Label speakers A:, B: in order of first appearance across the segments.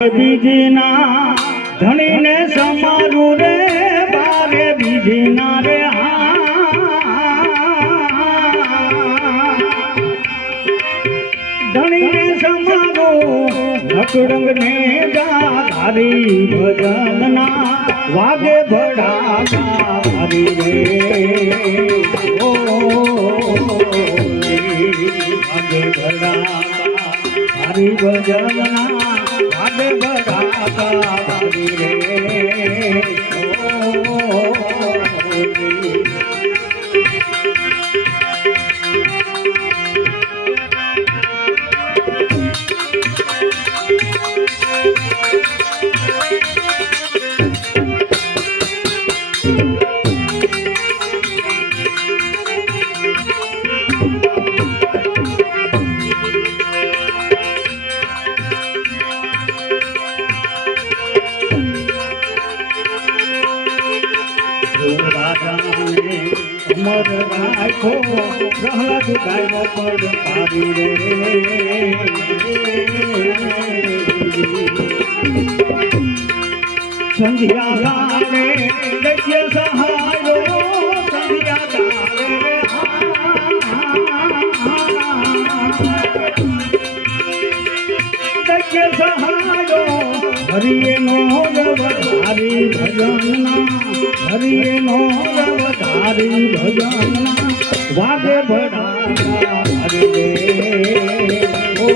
A: બીજીના ધણીને સમારું રે બારે બીજીના રે ધણીને સમારું નકરંગ ને ધારી ભજનના વાગે ભડા મારી રે ઓ ભડાકા ભજનના વાગે ભડાકા મારી રે ઓ રાખો પ્રહલાદ ગાયો પડ પાવી રે સંધ્યા વધારી ભજનના હરિએ નો વધારી ભજનના વાગે ભડા હરિ ઓ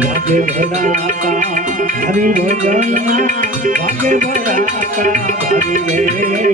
A: વાગે હરિ ભજનના વાગે ભડાકા હરિ નહીં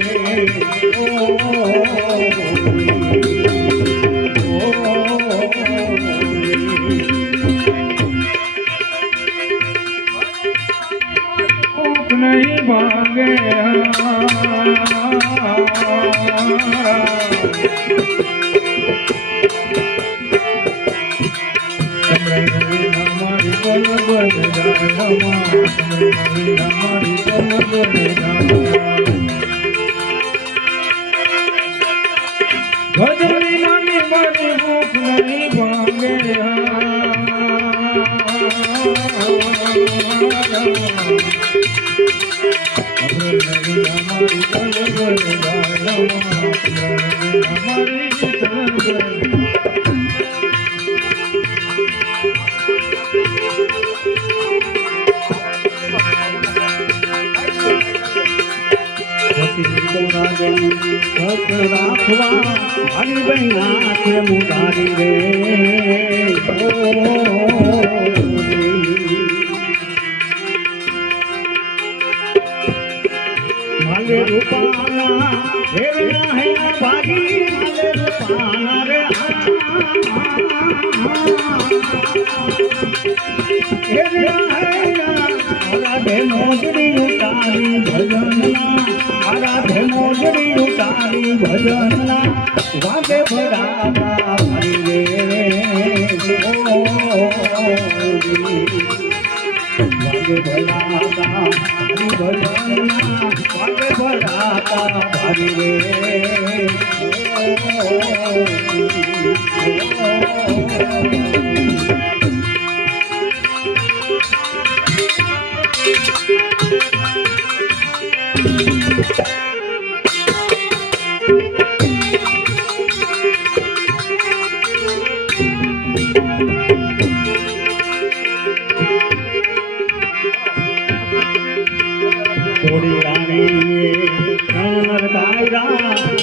A: ભજની નાની મારી ભૂખ નહીં ભાગે. રાખવા મારી બહેના છે રે માલે રૂપાના હેરણા હેરા ભાગી માલે રે હેરણા આરાધે મોજડી ઉતારી ભજનના આરાધે મોજડી ઉતારી ભજનના વાગે ભડાકા રે ઓ વાગે ભડાકા હરી ભજનના વાગે ભડાકા હરી રે થોડી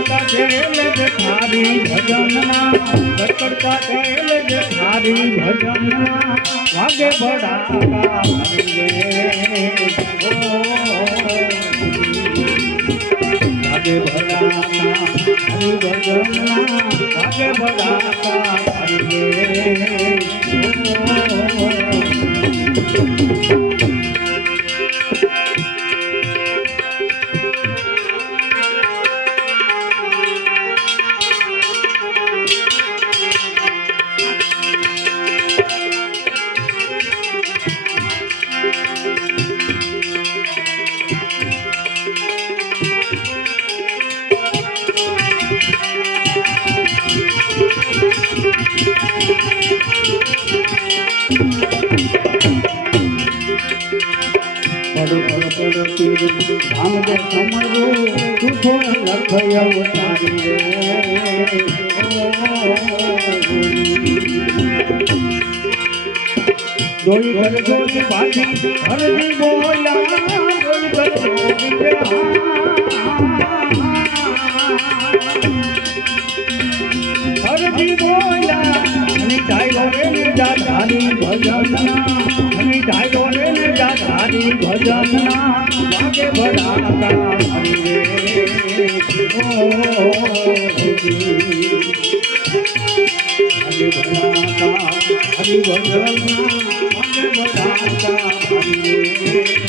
A: કડકડતા તેલ જે ખારી ભજનમાં કડકડતા તેલ જે ખારી ભજનમાં વાગે ભડાકા વાગે ભડાકા હરિ ભજનમાં વાગે ભડાકા હરી રે ઓ
B: પડ પડ પડ ધામ દે સમરું તુઠો લખ અવતારી રે
A: ડોઈ કર જોઈ પાછી હરદી બોલ્યા रे भा हरे भा हरि भा